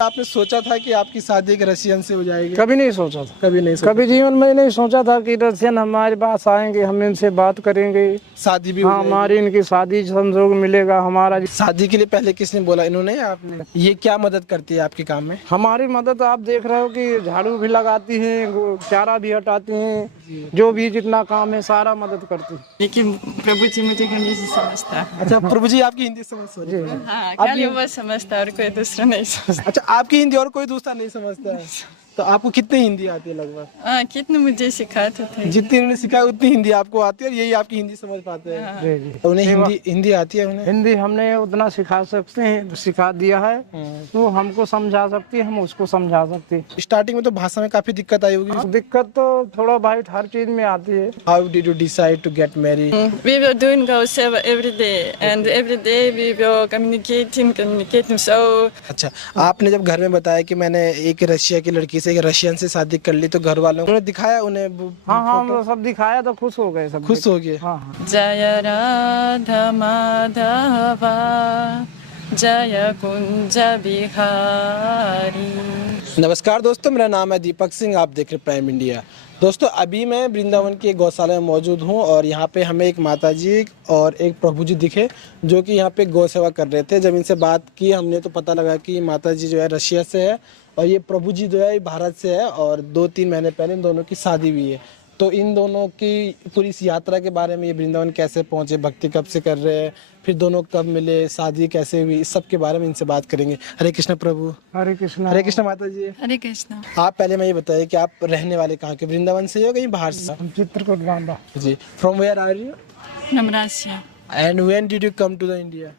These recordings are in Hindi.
आपने सोचा था कि आपकी शादी एक रशियन से हो जाएगी? कभी नहीं सोचा था, कभी नहीं सोचा। कभी जीवन में नहीं सोचा था कि रशियन हमारे पास आएंगे, हम इनसे बात करेंगे, शादी भी हो हाँ जाएगी। हमारी इनकी शादी संजोग मिलेगा हमारा। शादी के लिए पहले किसने बोला, इन्होंने या आपने? ये क्या मदद करती है आपके काम में? हमारी मदद आप देख रहे हो कि झाड़ू भी लगाती हैं, चारा भी हटाती हैं, जो भी जितना काम है सारा मदद करती है। लेकिन प्रभु जी मुझे हिंदी से समझता है। अच्छा, प्रभु जी आपकी हिंदी समझ जी हाँ, खाली वो समझता और कोई दूसरा नहीं समझता। अच्छा, आपकी हिंदी और कोई दूसरा नहीं समझता है? तो आपको कितनी हिंदी आती है लगभग? हाँ, कितने मुझे सिखाते थे। जितनी उन्होंने सिखाया उतनी हिंदी आपको आती है और यही आपकी हिंदी समझ पाते हैं। जी जी। उन्हें हिंदी आती है? उन्हें हिंदी हमने उतना सिखा सकते हैं, सिखा दिया है, तो हमको समझा सकती है, हम उसको समझा सकते हैं। स्टार्टिंग में तो भाषा में काफी दिक्कत आई होगी। दिक्कत तो थोड़ा भाई हर चीज में आती है। How did you decide to get married? We were doing our seva every day and every day we were communicating so. अच्छा, आपने जब घर में बताया कि मैंने एक रशिया की लड़की से एक रशियन से शादी कर ली, तो घर वालों ने दिखाया उन्हें? हाँ हाँ, हम सब दिखाया तो खुश हो गए, सब खुश हो गए? हाँ हाँ। जय राधा माधवा जय कुंज बिहारी। नमस्कार दोस्तों, मेरा नाम है दीपक सिंह, आप देख रहे प्राइम इंडिया। दोस्तों, अभी मैं वृंदावन के गौशाला में मौजूद हूं और यहाँ पे हमें एक माताजी और एक प्रभु जी दिखे जो कि यहाँ पे गौ सेवा कर रहे थे। जब इनसे बात की हमने तो पता लगा कि माताजी जो है रशिया से है और ये प्रभु जी जो है भारत से है और 2-3 महीने पहले इन दोनों की शादी हुई है। तो इन दोनों की पूरी इस यात्रा के बारे में, ये वृंदावन कैसे पहुँचे, भक्ति कब से कर रहे हैं, फिर दोनों कब मिले, शादी कैसे हुई, इस सब के बारे में इनसे बात करेंगे। हरे कृष्ण प्रभु। हरे कृष्ण। हरे कृष्ण माता जी। हरे कृष्ण। आप पहले मैं ये बताइए कि आप रहने वाले कहाँ के, वृंदावन से हो कहीं बाहर से? हम चित्रकूट बांदा। जी। From where are you? नमरासिया। And when did you come to the India?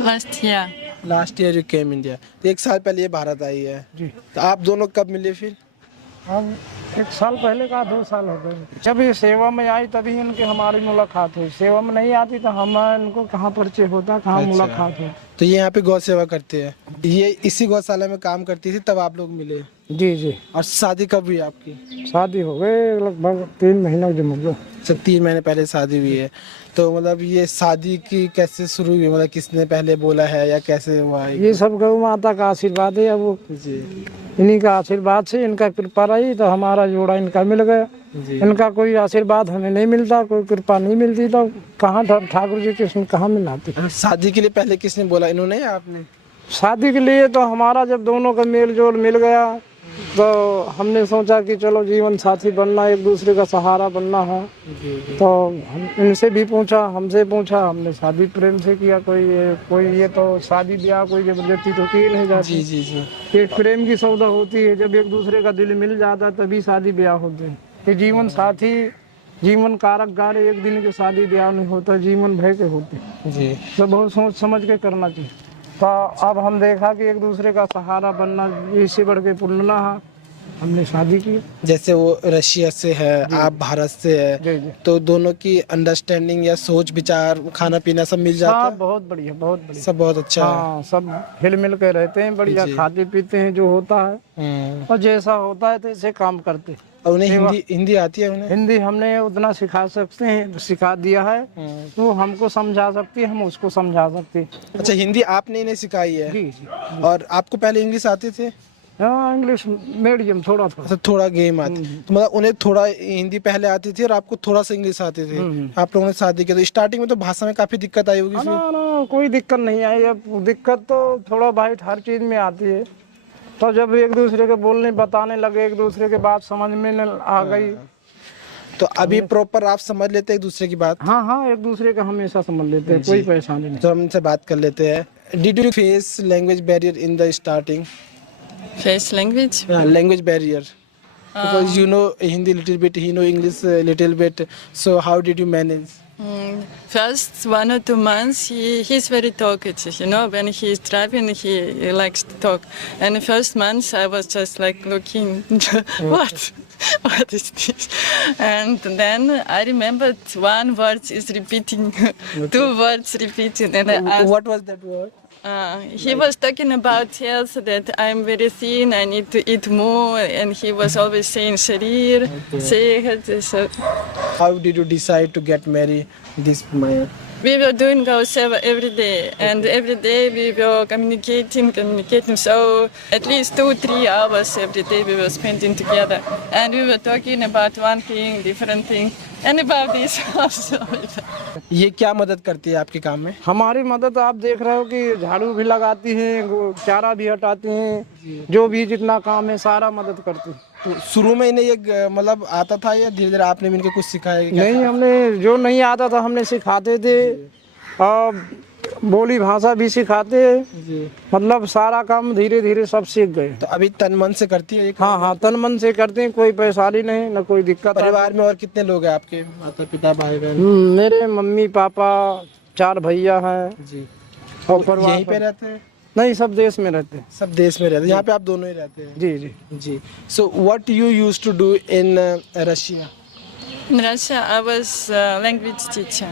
Last year. Last year you came India. तो 1 साल पहले ये भारत आई है जी। तो आप दोनों कब मिले फिर? हम 1 साल पहले का 2 साल हो गए। जब ये सेवा में आई तभी इनकी हमारी मुलाकात हुई। सेवा में नहीं आती तो हम इनको कहाँ परिचय होता, कहाँ अच्छा। मुलाकात हो। तो ये यहाँ पे गौ सेवा करते हैं, ये इसी गौशाला में काम करती थी तब आप लोग मिले? जी जी। और शादी कब हुई आपकी? शादी हो गए लगभग 3 महीने जम गए। अच्छा, 3 महीने पहले शादी हुई है। तो मतलब ये शादी की कैसे शुरू हुई, मतलब किसने पहले बोला है या कैसे हुआ है? ये सब गौ माता का आशीर्वाद है। वो जी इन्हीं का आशीर्वाद से, इनका कृपा रही तो हमारा जोड़ा इनका मिल गया। जी। इनका कोई आशीर्वाद हमें नहीं मिलता, कोई कृपा नहीं मिलती तो कहाँ ठाकुर जी कृष्ण कहाँ मिलाते। शादी के लिए पहले किसने बोला, इन्होंने या आपने? शादी के लिए तो हमारा जब दोनों का मेल जोल मिल गया तो हमने सोचा कि चलो जीवन साथी बनना, एक दूसरे का सहारा बनना है। तो हम इनसे भी पूछा, हमसे पूछा, हमने शादी प्रेम से किया। कोई ये तो शादी ब्याह कोई जबरदस्ती तो की नहीं जाती। जी जी जी। एक प्रेम की सौदा होती है, जब एक दूसरे का दिल मिल जाता तभी शादी ब्याह होते हैं। कि जीवन साथी, जीवन कारक गारे एक दिन के शादी ब्याह नहीं होता, जीवन भर के होते। जी। तो बहुत सोच समझ के करना चाहिए। तो अब हम देखा कि एक दूसरे का सहारा बनना इससे बढ़ के पुण्य है, हमने शादी की। जैसे वो रशिया से है, आप भारत से है, जी जी। तो दोनों की अंडरस्टैंडिंग या सोच विचार, खाना पीना सब मिल जाता है? बहुत बढ़िया, बहुत बढ़िया। सब बहुत अच्छा है। हाँ, सब हिल मिल के रहते हैं, बढ़िया खाते पीते हैं जो होता है, और जैसा होता है तो ऐसे काम करते हैं। और उन्हें हिंदी आती है? उन्हें हिंदी हमने उतना सिखा सकते हैं, सिखा दिया है, तो हमको समझा सकती है, हम उसको समझा सकते हैं। अच्छा, हिंदी आपने इन्हें सिखाई है? जी जी। और आपको पहले इंग्लिश आते थे? हाँ, इंग्लिश मीडियम थोड़ा थोड़ा। अच्छा, थोड़ा गेम आती, तो मतलब उन्हें थोड़ा हिंदी पहले आती थी और आपको थोड़ा सा इंग्लिश आते थे। आप लोगों ने शादी की तो स्टार्टिंग में तो भाषा में काफी दिक्कत आई होगी फिर? ना, कोई दिक्कत नहीं आई। अब दिक्कत तो थोड़ा भाई हर चीज में आती है। तो जब एक दूसरे के बोलने बताने लगे, एक दूसरे के बात समझ में आ गई, तो अभी प्रॉपर आप समझ लेते एक दूसरे की बात? हाँ हाँ, एक दूसरे का हमेशा समझ लेते हैं, कोई परेशानी नहीं। तो हम इनसे बात कर लेते हैं। Did you face language barrier in the starting? Face language. Language barrier, because you know Hindi little bit, he know English little bit, so how did you manage? First 1 or 2 months he's very talkative, you know, when he's driving he likes to talk, and the first months I was just like looking what is this, and then I remembered 1 word is repeating, 2 words repeating, and I asked, What was that word? he was talking about health, that I'm very thin, I need to eat more, and he was always saying sharir, sehat. So How did you decide to get married this man? we were doing Go Seva every day, and every day we were communicating. So at least 2-3 hours every day we were spending together, and we were talking about one thing, different thing, and about this also. ये क्या मदद करती है आपके काम में? हमारी मदद आप देख रहे हो कि झाड़ू भी लगाती हैं, चारा भी हटाती हैं, जो भी जितना काम है सारा मदद करती हैं। तो शुरू में इन्हें ये मतलब आता था या धीरे धीरे आपने भी इनके कुछ सिखाया? नहीं, हमने जो नहीं आता था हमने सिखाते थे, और बोली भाषा भी सिखाते, मतलब सारा काम धीरे धीरे सब सीख गए। तो अभी तन मन से करती है? हाँ हाँ, तन मन से करते हैं, कोई परेशानी नहीं, न कोई दिक्कत। परिवार में और कितने लोग हैं आपके? माता पिता भाई बहन? मेरे मम्मी पापा 4 भैया हैं जी। और परिवार यहीं पे रहते हैं? नहीं, सब देश में रहते हैं। सब देश में रहते हैं। यहाँ पे आप दोनों ही रहते हैं? जी जी जी। So what you used to do in Russia? In Russia, I was language teacher.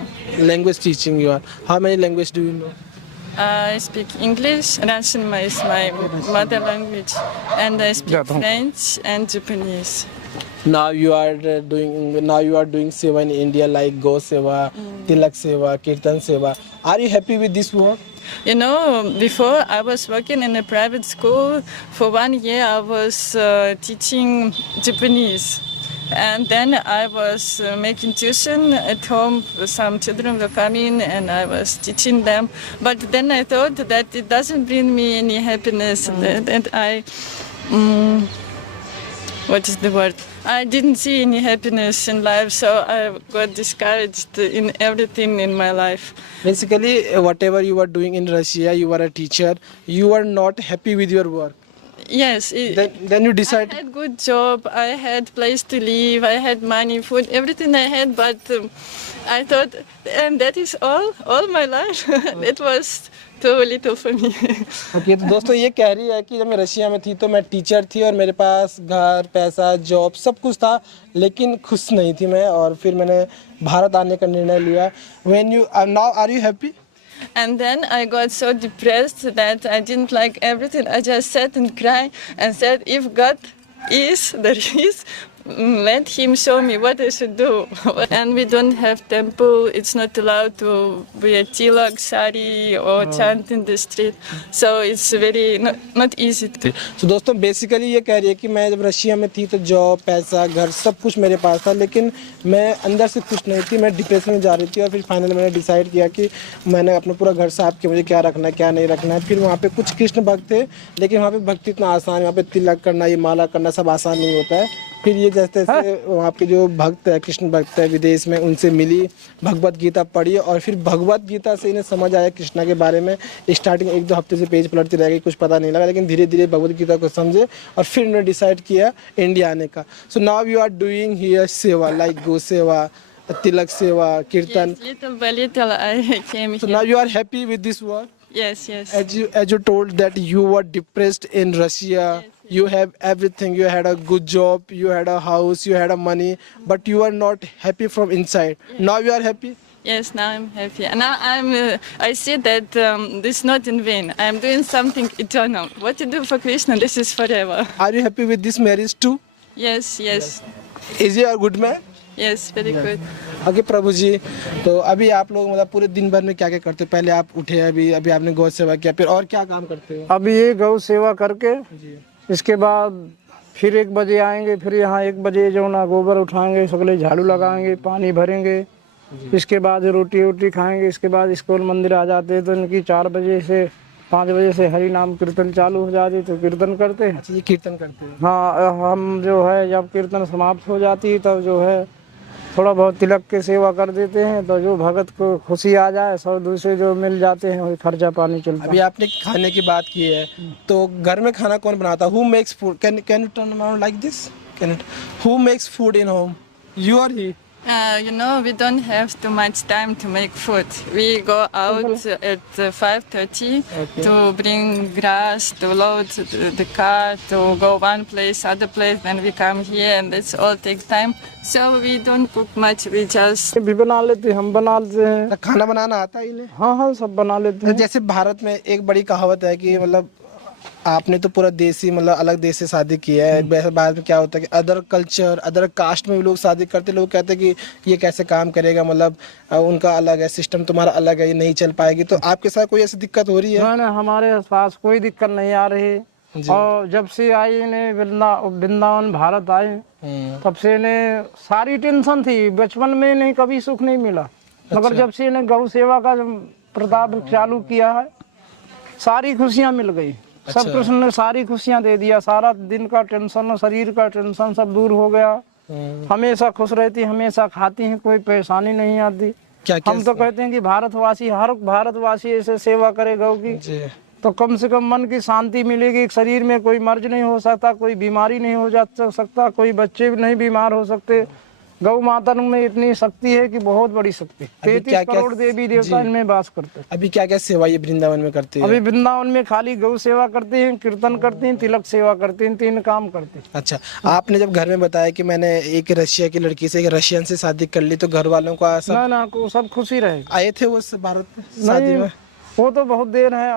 Language teaching you are. How many language do you know? I speak English. Russian is my mother language, and I speak French and Japanese. Now you are doing seva in India, like Go Seva, Tilak Seva, Kirtan Seva. Are you happy with this work? You know, before I was working in a private school. For 1 year, I was teaching Japanese. And then I was making tuition at home. Some children were coming and I was teaching them. But then I thought that it doesn't bring me any happiness. And I, what is the word? I didn't see any happiness in life, so I got discouraged in everything in my life. Basically, whatever you were doing in Russia, you were a teacher, you were not happy with your work. Yes. Then you decide. I had good job, I had place to live, I had money, food, everything I had, but I thought, and that is all my life. It was too little for me. Okay, तो दोस्तों ये कह रही है कि जब मैं रशिया में थी तो मैं टीचर थी और मेरे पास घर, पैसा, जॉब सब कुछ था, लेकिन खुश नहीं थी मैं, और फिर मैंने भारत आने का निर्णय लिया. When you now are you happy? And then I got so depressed that I didn't like everything. I just sat and cried and said, if God is, there is, let him show me what I should do. And we don't have temple. It's not allowed to wear tilak, sari or chant in the street. So it's very not easy to. तो दोस्तों बेसिकली ये कह रही है कि मैं जब रशिया में थी तो जॉब, पैसा, घर सब कुछ मेरे पास था, लेकिन मैं अंदर से खुश नहीं थी. मैं डिप्रेशन में जा रही थी और फिर फाइनली मैंने डिसाइड किया कि मैंने अपना पूरा घर साफ किया, मुझे क्या रखना है क्या नहीं रखना है. फिर वहाँ पे कुछ कृष्ण भक्त थे, लेकिन वहाँ पे भक्ति इतना आसान है, वहाँ पे तिलक करना, ये माला करना सब आसान नहीं होता है. फिर ये जैसे वहाँ पे जो भक्त है, कृष्ण भक्त है विदेश में, उनसे मिली, भगवत गीता पढ़ी, और फिर भगवत गीता से इन्हें समझ आया कृष्णा के बारे में. स्टार्टिंग 1-2 हफ्ते से पेज पलटती रह गई, कुछ पता नहीं लगा, लेकिन धीरे धीरे भगवत गीता को समझे और फिर उन्होंने डिसाइड किया इंडिया आने का. So now you are doing here seva like go seva, tilak सेवा, कीर्तन. Yes, little by little I came So here. now you are happy with this work? Yes. As you told that you were depressed in Russia. Yes. You have everything. You had a good job. You had a house. You had a money, but you are not happy from inside. Yes. Now you are happy. Yes, now I'm happy. And now I see that this is not in vain. I am doing something eternal. What you do for Krishna, this is forever. Are you happy with this marriage too? Yes. Is he a good man? Yes, very good. Okay Prabhu ji, तो अभी आप लोग मतलब पूरे दिन भर में क्या क्या करते हो? पहले आप उठे, अभी आपने गौ सेवा किया, फिर और क्या काम करते हो? अभी ये गौ सेवा करके इसके बाद फिर 1 बजे आएंगे, फिर यहाँ 1 बजे जो ना गोबर उठाएंगे, सगले झाड़ू लगाएंगे, पानी भरेंगे, इसके बाद रोटी वोटी खाएंगे. इसके बाद स्कूल मंदिर आ जाते हैं तो इनकी 4 बजे से 5 बजे से हरि नाम कीर्तन चालू हो जाती, तो कीर्तन करते हैं. अच्छा, ये कीर्तन करते हैं? हाँ, हम जो है जब कीर्तन समाप्त हो जाती है तब जो है थोड़ा बहुत तिलक की सेवा कर देते हैं, तो जो भगत को खुशी आ जाए, सब दूसरे जो मिल जाते हैं वही खर्चा पानी चलता है. अभी आपने खाने की बात की है, तो घर में खाना कौन बनाता? Who makes food? Can U turn around like this? Who makes food in home, you और ही? You know, we don't have too much time to make food. We go out at 5:30 to bring grass, to load the car, to go one place, other place. Then we come here, and that's all takes time. So we don't cook much. We just भी बना लेते हैं, हम बना लेते हैं. तो खाना बनाना आता है इन्हें? हाँ, सब बना लेते हैं. जैसे भारत में एक बड़ी कहावत है कि मतलब आपने तो पूरा देसी मतलब अलग देश से शादी की है। वैसे बाद में क्या होता है कि अदर कल्चर अदर कास्ट में भी लोग शादी करते, लोग कहते हैं कि ये कैसे काम करेगा, मतलब उनका अलग है सिस्टम, तुम्हारा अलग है, ये नहीं चल पाएगी। तो आपके साथ कोई ऐसी दिक्कत हो रही है? नहीं, हमारे पास कोई दिक्कत नहीं आ रही। और जब से आई इन्हें वृंदावन भारत आए तब से इन्हें सारी टेंशन थी। बचपन में इन्हें कभी सुख नहीं मिला, मगर जब से इन्हें गौ सेवा का प्रताप चालू किया है सारी खुशियां मिल गई। सब कृष्ण ने सारी खुशियां दे दिया। सारा दिन का टेंशन, शरीर का टेंशन सब दूर हो गया। हमेशा खुश रहती, हमेशा खाती हैं, कोई परेशानी नहीं आती। हम तो कहते हैं कि भारतवासी, हर भारतवासी ऐसे सेवा करे गौ की तो कम से कम मन की शांति मिलेगी। शरीर में कोई मर्ज नहीं हो सकता, कोई बीमारी नहीं हो जा सकता, कोई बच्चे भी नहीं बीमार हो सकते। गौ माता में इतनी शक्ति है कि बहुत बड़ी शक्ति। 33 करोड़ देवी देवता इनमें वास करते हैं। अभी क्या क्या सेवा ये वृंदावन में करते हैं? अभी वृंदावन में खाली गौ सेवा करते हैं, कीर्तन करते हैं, तिलक सेवा करते हैं, 3 काम करते हैं। अच्छा, आपने जब घर में बताया कि मैंने एक रशिया की लड़की से, एक रशियन से शादी कर ली, तो घर वालों को ना को सब खुशी रहे। आए थे वो भारत में शादी में? वो तो बहुत देर है,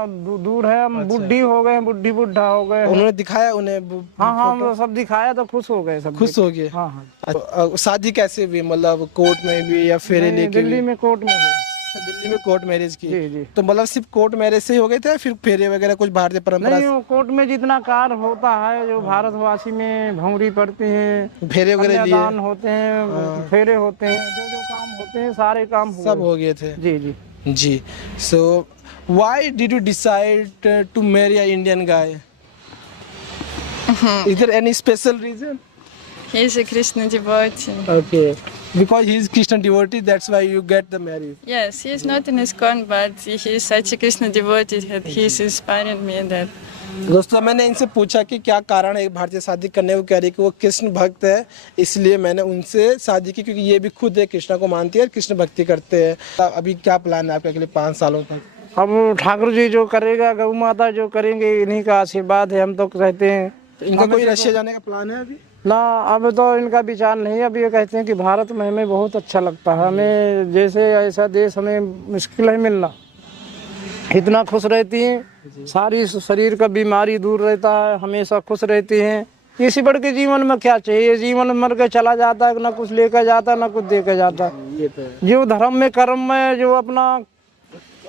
दूर है। हम बुढ़ी हो गए, बुढ़ी बुढ़ा हो गए। उन्होंने दिखाया उन्हें? हाँ, वो सब दिखाया तो खुश हो गए सब। खुश हो गए? हाँ। शादी कैसे हुई, मतलब कोर्ट में भी या फेरे लेके? दिल्ली में कोर्ट में हुई। दिल्ली में कोर्ट मैरिज की? जी। तो मतलब सिर्फ कोर्ट मैरिज से ही हो गए थे, फिर फेरे वगैरह कुछ भारतीय परंपरा? नहीं, कोर्ट में जितना कार्य होता है जो भारतवासी में भौरी पड़ती है, फेरे वगैरह लिए होते हैं, फेरे होते हैं, जो काम होते हैं सारे काम सब हो गए थे। जी। So why did you decide to marry an Indian guy? Is there any special reason? He is a Krishna devotee. Okay, because he is Krishna devotee, that's why you get the marriage. Yes, he is not in ISKCON, but he is such a Krishna devotee that he is inspiring me that. दोस्तों, मैंने इनसे पूछा कि क्या कारण है भारतीय शादी करने को, कह रही कि वो कृष्ण भक्त है, इसलिए मैंने उनसे शादी की, क्योंकि ये भी खुद है कृष्णा को मानती है और कृष्ण भक्ति करते हैं। अभी क्या प्लान है आपके अगले 5 सालों तक? अब ठाकुर जी जो करेगा, गौ माता जो करेंगे, इन्हीं का आशीर्वाद है। हम तो कहते हैं तो इनका कोई रशिया जाने का प्लान है अभी? ना, अब तो इनका विचार नहीं। अब ये कहते हैं कि भारत में हमें बहुत अच्छा लगता है, हमें जैसे ऐसा देश हमें मुश्किल है मिलना। इतना खुश रहती हैं, सारी शरीर का बीमारी दूर रहता है, हमेशा खुश रहती हैं। इसी बढ़ के जीवन में क्या चाहिए? जीवन मर के चला जाता है, ना कुछ लेकर जाता है, ना कुछ देकर जाता है। जो धर्म में कर्म में जो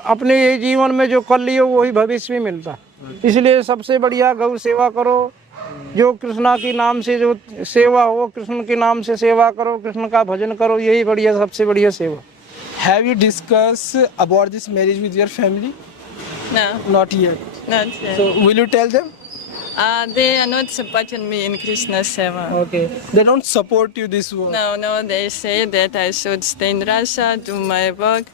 अपने ये जीवन में जो कर लियो वही भविष्य में मिलता है। इसलिए सबसे बढ़िया गौ सेवा करो। जो कृष्णा के नाम से जो सेवा हो, कृष्ण के नाम से सेवा करो, कृष्ण का भजन करो, यही बढ़िया सबसे बढ़िया सेवा। Have you discussed about this marriage with your family? No. Not yet. Not yet. So will you tell them? They are not supporting me in Krishna Seva. Okay. They don't support you this work? No, they say that I should stay in Russia, do my work,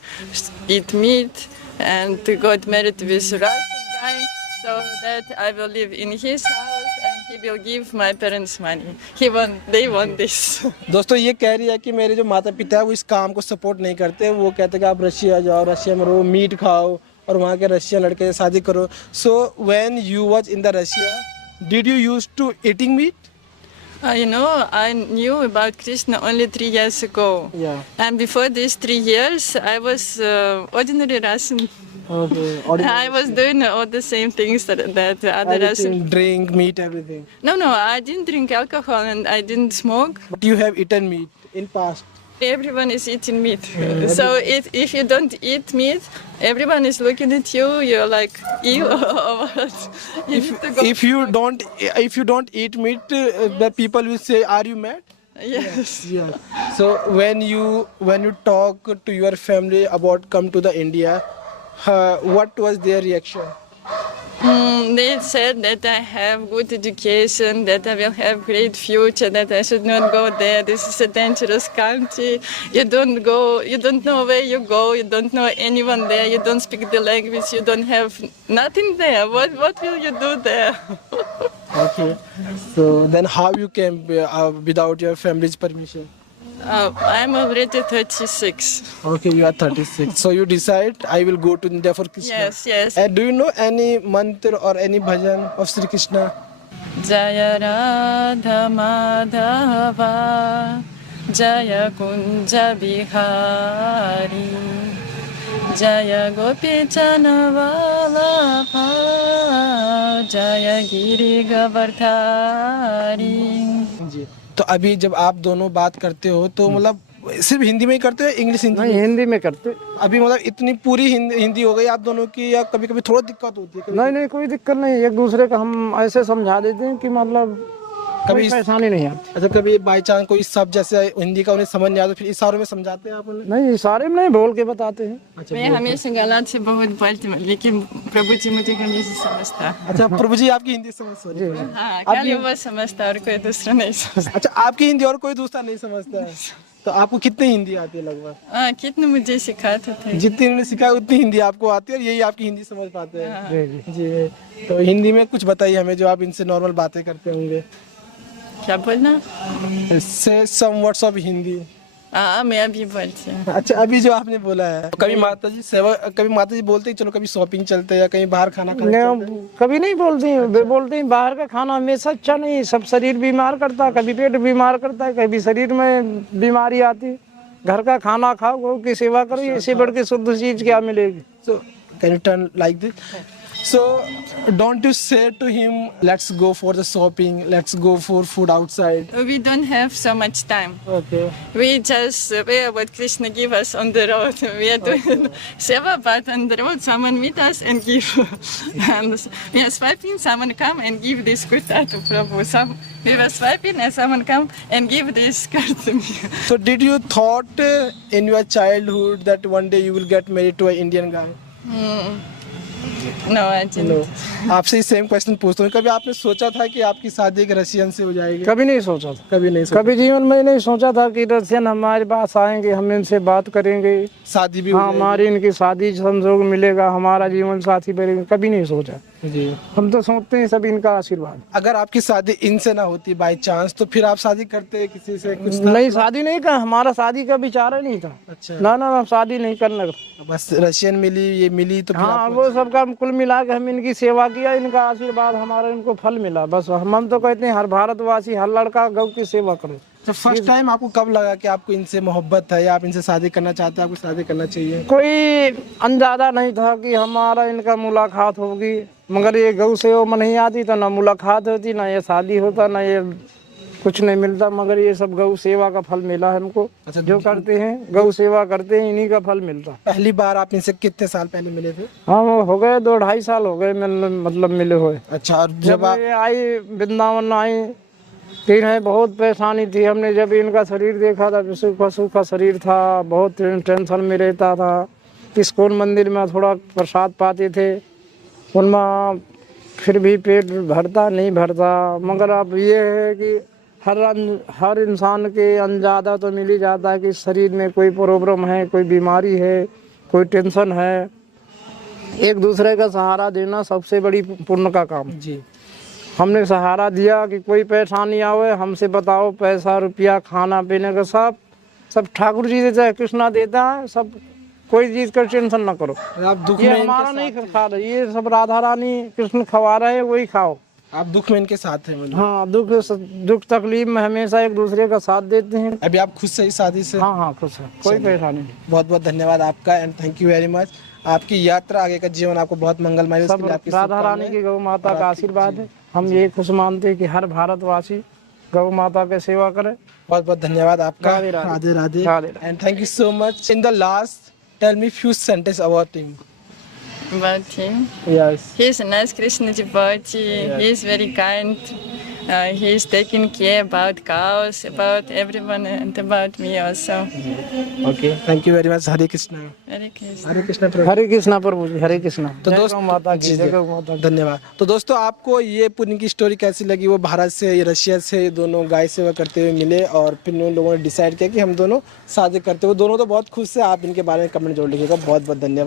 eat meat, and got married with a Russian guy, so that I will live in his house and he will give my parents money. They want this. दोस्तों, ये कह रही है कि मेरे जो माता पिता है वो इस काम को सपोर्ट नहीं करते। वो कहते हैं कि आप रशिया जाओ, रशिया में रहो, मीट खाओ और वहाँ के रशियन लड़के से शादी करो। So when you was in the Russia, did you used to eating meat? I knew about Krishna only 3 years ago. Yeah. And before these 3 years, I was ordinary Russian. Okay. I was doing all the same things that other Russian. Drink, meat, everything. No, I didn't drink alcohol and I didn't smoke. But you have eaten meat in past. Everyone is eating meat. So if you don't eat meat, everyone is looking at you. You're like, ew, or what? If you don't eat meat, the people will say, "Are you mad?" Yes. Yeah. So when you talk to your family about come to the India, what was their reaction? They said that I have good education, that I will have great future, that I should not go there. This is a dangerous country. You don't know where you go, you don't know anyone there, you don't speak the language, you don't have nothing there. What will you do there? Okay. So then how you came without your family's permission? I'm already 36. Okay, you are 36. So you decide I will go to India for Krishna. Yes. And do you know any mantra or any bhajan of Sri Krishna? Jaya Radha Madhava Jaya Kunja Bihari जय गोपीचन वल्लभा जय गिरि गोवर्धन। जी। तो अभी जब आप दोनों बात करते हो तो मतलब सिर्फ हिंदी में ही करते हो, इंग्लिश हिंदी नहीं, हिंदी में करते। अभी मतलब इतनी पूरी हिंदी हो गई आप दोनों की, या कभी कभी थोड़ा दिक्कत होती है? नहीं नहीं, कोई दिक्कत नहीं, एक दूसरे का हम ऐसे समझा देते हैं कि मतलब कभी परेशानी नहीं आती। अच्छा, कभी बाई चांस कोई शब्द जैसे हिंदी का उन्हें समझ नहीं आता, फिर इशारों में समझाते हैं आप उन्हें? नहीं, इशारे में नहीं, बोल के बताते हैं। मैं हमेशा गलत से बहुत बोलती हूँ, लेकिन प्रभु जी मुझे हमेशा समझता। अच्छा, प्रभु जी आपकी हिंदी समझ हाँ, खाली वो समझता और कोई दूसरा नहीं समझता। अच्छा, आपकी हिंदी और कोई दूसरा नहीं समझता है। तो आपको कितनी हिंदी आती है लगभग? हाँ, कितने मुझे सिखाते थे। जितनी उन्होंने सिखाया उतनी हिंदी आपको आती है, और यही आपकी हिंदी समझ पाते हैं। जी जी। तो हिंदी में कुछ बताइए हमें, जो आप इनसे नॉर्मल बातें करते होंगे। क्या बोलना? से सम वर्ड्स ऑफ हिंदी। हाँ, मैं अभी बोलती हूँ। अच्छा, अभी जो आपने बोला है, कभी माता जी सेवा, कभी माता जी बोलते हैं चलो कभी शॉपिंग चलते हैं या कहीं बाहर खाना खाने चलते हैं? कभी नहीं बोलती हैं, वे बोलते हैं बाहर का खाना हमेशा अच्छा नहीं, सब शरीर बीमार करता है, कभी पेट बीमार करता है, कभी शरीर में बीमारी आती है। घर का खाना खाओ, गौ की सेवा करो, इससे बढ़ के शुद्ध चीज क्या मिलेगी? So can you turn like this? So don't you say to him, let's go for the shopping, let's go for food outside? We don't have so much time. Okay. We just wear what Krishna give us on the road. We are doing seva, but on the road someone meet us and give. And we are swiping, someone come and give this kurta to Prabhu. We were swiping and someone come and give this skirt to me. So did you thought in your childhood that one day you will get married to an Indian guy? No, I didn't. No. आपसे सेम क्वेश्चन पूछता हूँ, कभी आपने सोचा था कि आपकी शादी एक रशियन से हो जाएगी? कभी नहीं सोचा था, कभी नहीं सोचा। कभी जीवन में नहीं सोचा था कि रशियन हमारे पास आएंगे, हम इनसे बात करेंगे, शादी भी हो हाँ, हमारी इनकी शादी संजोग मिलेगा, हमारा जीवन साथी बनेगा, कभी नहीं सोचा। जाएगी। जी। हम तो सोचते हैं सब इनका आशीर्वाद। अगर आपकी शादी इनसे ना होती बाई चांस, तो फिर आप शादी करते किसी से? कुछ था? नहीं, शादी नहीं कर, हमारा शादी का विचार ही नहीं था। अच्छा। ना ना, शादी नहीं करने का। बस रशियन मिली, ये मिली, तो फिर हाँ, आपको- वो सब काम कुल मिला के हम इनकी सेवा किया, इनका आशीर्वाद हमारा, इनको फल मिला। बस हम तो कहते हैं हर भारतवासी, हर लड़का गौ की सेवा करे। तो फर्स्ट टाइम आपको कब लगा कि आपको इनसे मोहब्बत है या आप इनसे शादी करना चाहते हैं, आपको शादी करना चाहिए? कोई अंदाजा नहीं था कि हमारा इनका मुलाकात होगी, मगर ये गौ सेवा में नहीं आती तो ना मुलाकात होती, ना ये शादी होता, ना ये कुछ नहीं मिलता। मगर ये सब गौ सेवा का फल मिला है हमको। अच्छा, जो करते हैं गौ सेवा करते हैं, इन्हीं का फल मिलता। पहली बार आप इनसे कितने साल पहले मिले थे? हम हो गए 2-2.5 साल हो गए मतलब मिले हुए। अच्छा, और जब जब आप ये आई वृंदावन आई, फिर है बहुत परेशानी थी। हमने जब इनका शरीर देखा था, सूखा सूखा शरीर था, बहुत टेंशन में रहता था। इस्कॉन मंदिर में थोड़ा प्रसाद पाते थे, उनमें फिर भी पेट भरता नहीं भरता। मगर अब ये है कि हर इंसान के अंदाजा तो मिल ही जाता है कि शरीर में कोई प्रॉब्लम है, कोई बीमारी है, कोई टेंशन है। एक दूसरे का सहारा देना सबसे बड़ी पुण्य का काम। जी। हमने सहारा दिया कि कोई परेशानी आवे हमसे बताओ, पैसा रुपया खाना पीने का सब ठाकुर जी देता है, कृष्णा देता है, सब कोई चीज का टेंशन ना करो। आप दुख ये में हमारा इनके नहीं साथ खा रहे, ये सब राधा रानी कृष्ण खवा रहे हैं, वही खाओ। हैं। आप दुख में इनके साथ हैं मतलब? हाँ, दुख तकलीफ में हमेशा एक दूसरे का साथ देते हैं। अभी आप खुश से इस शादी से? हाँ हाँ, खुश है, कोई परेशानी नहीं। बहुत बहुत धन्यवाद आपका, and thank you very much. आपकी यात्रा, आगे का जीवन आपको बहुत मंगलमय हो, सब इसके लिए आपकी राधा रानी शुभकामनाएं। की गौ माता का आशीर्वाद है। हम ये खुश मानते हैं कि हर भारतवासी गौ माता की सेवा करे। बहुत बहुत धन्यवाद आपका। Radhe Radhe. Radhe Radhe, Radhe Radhe. And thank you so much. In the last tell me few sentences about him. About him, Yes. he is a nice Krishna devotee. Yes. He is very kind. He is taking care about cows, about everyone, and about me also. Okay. Thank you very much. Hare Krishna. Very Krishna. हरे कृष्ण प्रभु। हरे कृष्णा प्रभु जी, हरे कृष्णा। तो जय दोस्त गौ माता की, जी, जय जी। गौ माता की। धन्यवाद। तो दोस्तों, आपको ये पुण्य की स्टोरी कैसी लगी? वो भारत से, रशिया से, ये दोनों गाय सेवा करते हुए मिले और फिर उन लोगों ने डिसाइड किया कि हम दोनों शादी करते हुए। दोनों तो बहुत खुश है। आप इनके बारे में कमेंट जरूर लिखिएगा। बहुत बहुत धन्यवाद।